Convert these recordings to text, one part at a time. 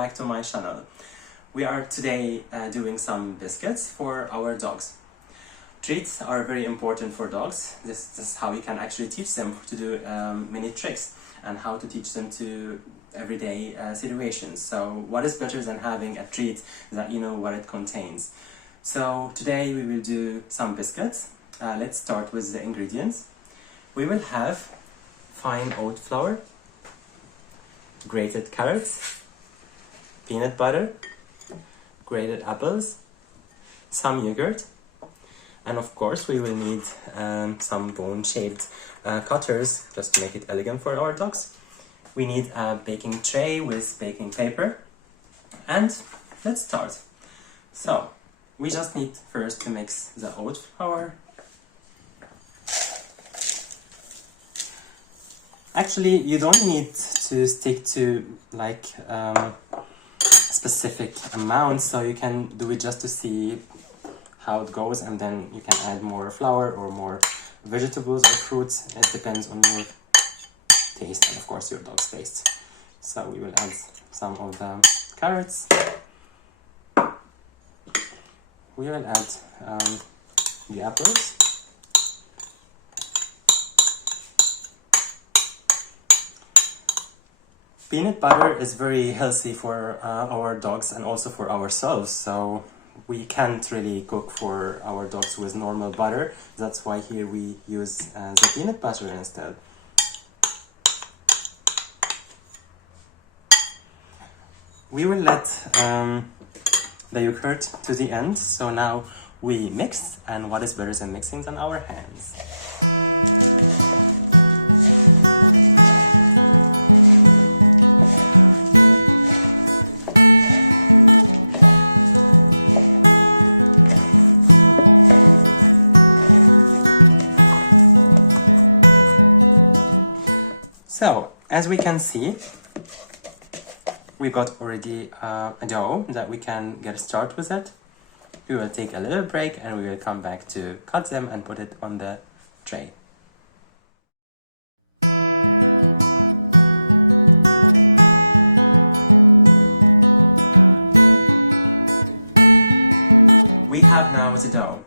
back to my channel. We are today doing some biscuits for our dogs. Treats are very important for dogs. This is how you can actually teach them to do many tricks and how to teach them to everyday situations. So what is better than having a treat that you know what it contains? So today we will do some biscuits. Let's start with the ingredients. We will have fine oat flour, grated carrots, peanut butter, grated apples, some yogurt, and of course we will need some bone-shaped cutters just to make it elegant for our dogs. We need a baking tray with baking paper, and let's start. So we just need first to mix the oat flour. Actually, you don't need to stick to like specific amounts, so you can do it just to see how it goes, and then you can add more flour or more vegetables or fruits. It depends on your taste and of course your dog's taste. So we will add some of the carrots. We will add the apples. Peanut butter is very healthy for our dogs and also for ourselves, so we can't really cook for our dogs with normal butter. That's why here we use the peanut butter instead. We will let the yogurt to the end, so now we mix, and what is better than mixing than our hands? So, as we can see, we got already a dough that we can get started with it. We will take a little break and we will come back to cut them and put it on the tray. We have now the dough.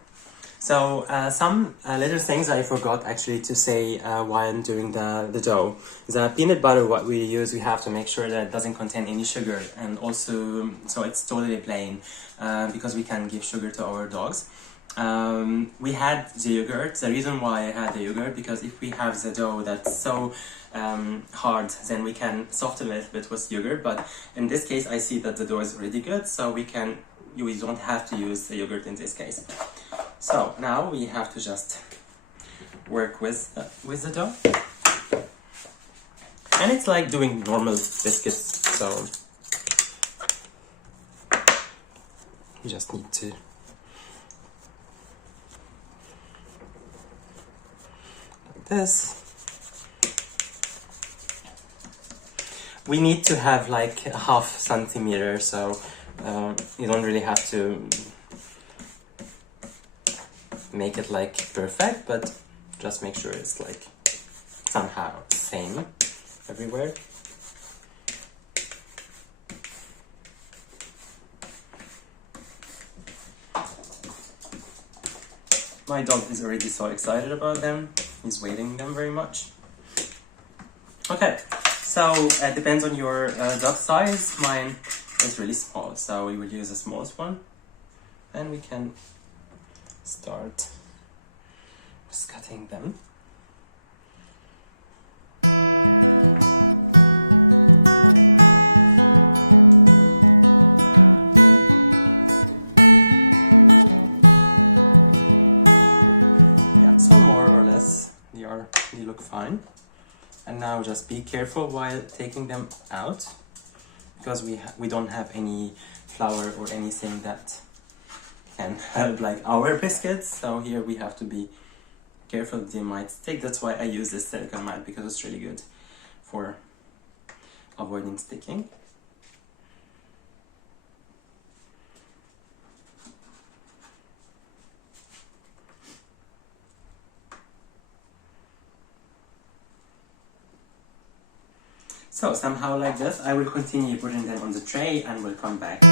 So some little things I forgot actually to say while I'm doing the dough. The peanut butter what we use, we have to make sure that it doesn't contain any sugar, and also so it's totally plain because we can give sugar to our dogs. We had the yogurt. The reason why I had the yogurt, because if we have the dough that's so hard, then we can soften a little bit with yogurt, but in this case I see that the dough is already good, so we don't have to use the yogurt in this case. So now we have to just work with the dough, and it's like doing normal biscuits. So you just need to like this. We need to have like a ½ centimeter, so you don't really have to make it like perfect, but just make sure it's like somehow same everywhere. My dog is already so excited about them. He's waiting them very much. Okay, so it depends on your dog size. Mine is really small, so we will use the smallest one, and we can start just cutting them. Yeah, so more or less they look fine. And now just be careful while taking them out, because we don't have any flour or anything that can help like our biscuits, so here we have to be careful, they might stick. That's why I use this silicone mat, because it's really good for avoiding sticking. So somehow like this, I will continue putting them on the tray and we'll come back. We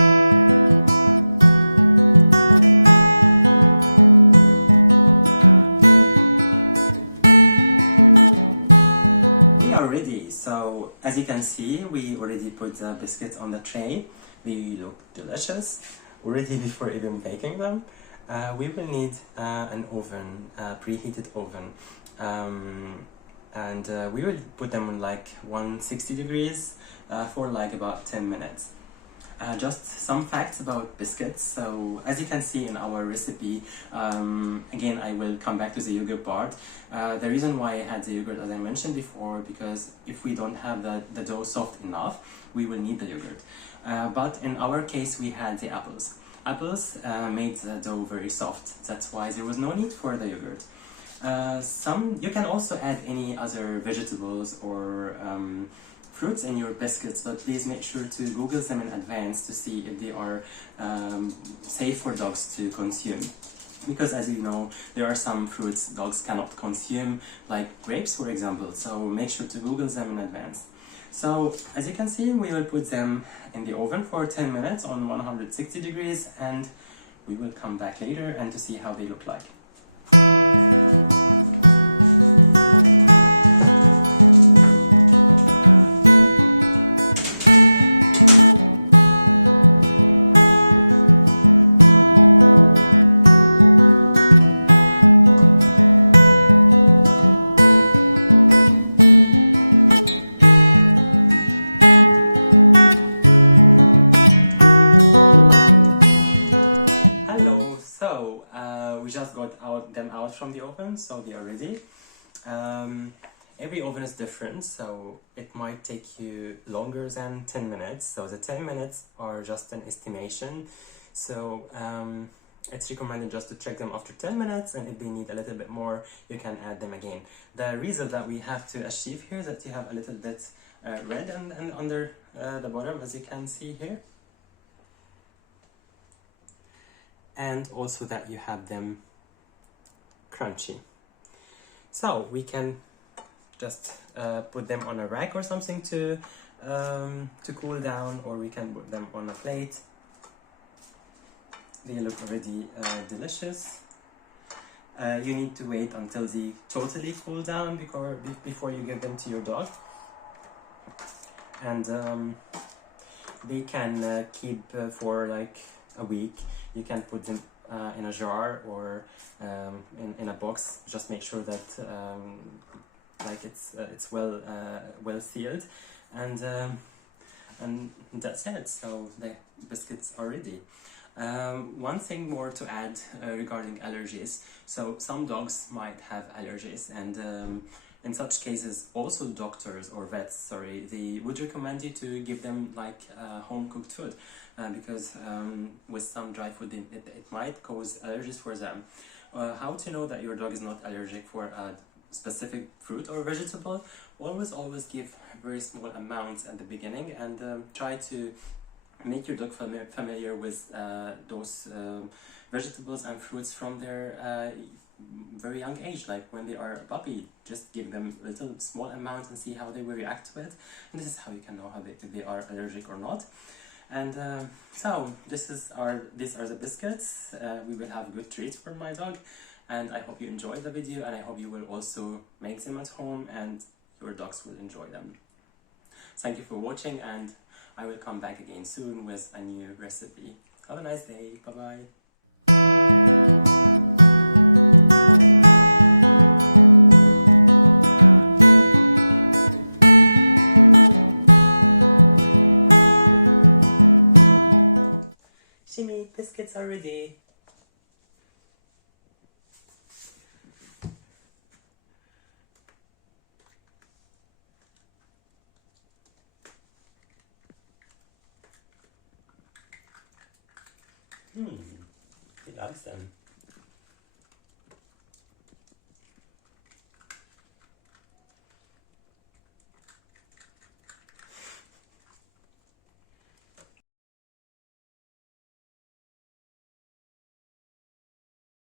are ready. So as you can see, we already put the biscuits on the tray. They look delicious already before even baking them. We will need an oven, a preheated oven. And we will put them on like 160 degrees for like about 10 minutes. Just some facts about biscuits. So as you can see in our recipe, again I will come back to the yogurt part. The reason why I had the yogurt, as I mentioned before, because if we don't have the dough soft enough, we will need the yogurt. But in our case we had the apples. Apples made the dough very soft. That's why there was no need for the yogurt. You can also add any other vegetables or fruits in your biscuits, but please make sure to Google them in advance to see if they are safe for dogs to consume. Because as you know, there are some fruits dogs cannot consume, like grapes for example, so make sure to Google them in advance. So as you can see, we will put them in the oven for 10 minutes on 160 degrees and we will come back later and to see how they look like. We just got them out from the oven, so they are ready. Every oven is different, so it might take you longer than 10 minutes. So the 10 minutes are just an estimation. So it's recommended just to check them after 10 minutes, and if they need a little bit more, you can add them again. The result that we have to achieve here is that you have a little bit red and under the bottom, as you can see here. And also that you have them crunchy. So we can just put them on a rack or something to cool down, or we can put them on a plate. They look already delicious. You need to wait until they totally cool down before you give them to your dog. And they can keep for like a week. You can put them in a jar or in a box. Just make sure that like it's well sealed, and that's it. So the biscuits are ready. One thing more to add regarding allergies. So some dogs might have allergies, and in such cases also doctors or vets, sorry, they would recommend you to give them like home cooked food, because with some dry food it might cause allergies for them. How to know that your dog is not allergic for a specific fruit or vegetable? Always give very small amounts at the beginning, and try to make your dog familiar with those vegetables and fruits from their very young age, like when they are a puppy. Just give them little small amounts and see how they will react to it, and this is how you can know if they are allergic or not. And so these are the biscuits. We will have good treats for my dog, and I hope you enjoyed the video, and I hope you will also make them at home and your dogs will enjoy them. Thank you for watching, and I will come back again soon with a new recipe. Have a nice day. Bye bye. Shimmy, biscuits are ready. He loves them.